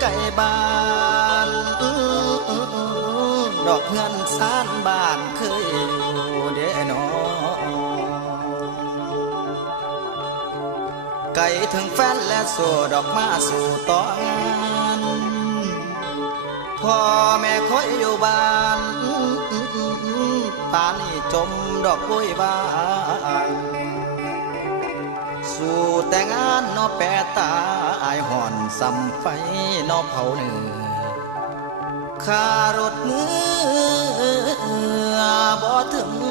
ไก่บ้านดอกเงินสานบ้านเคยอยู่เด้อนอไก่ถึงแฟนและสู่ดอกมาสู่ต่องานพ่อแม่คอยอยู่บ้านป่านนี้จมดอกบุยบานสู่แต่งานนอแปรตายห่อนสำไฟนอเผาเนื้อข้ารถเนื้อบ่ถึง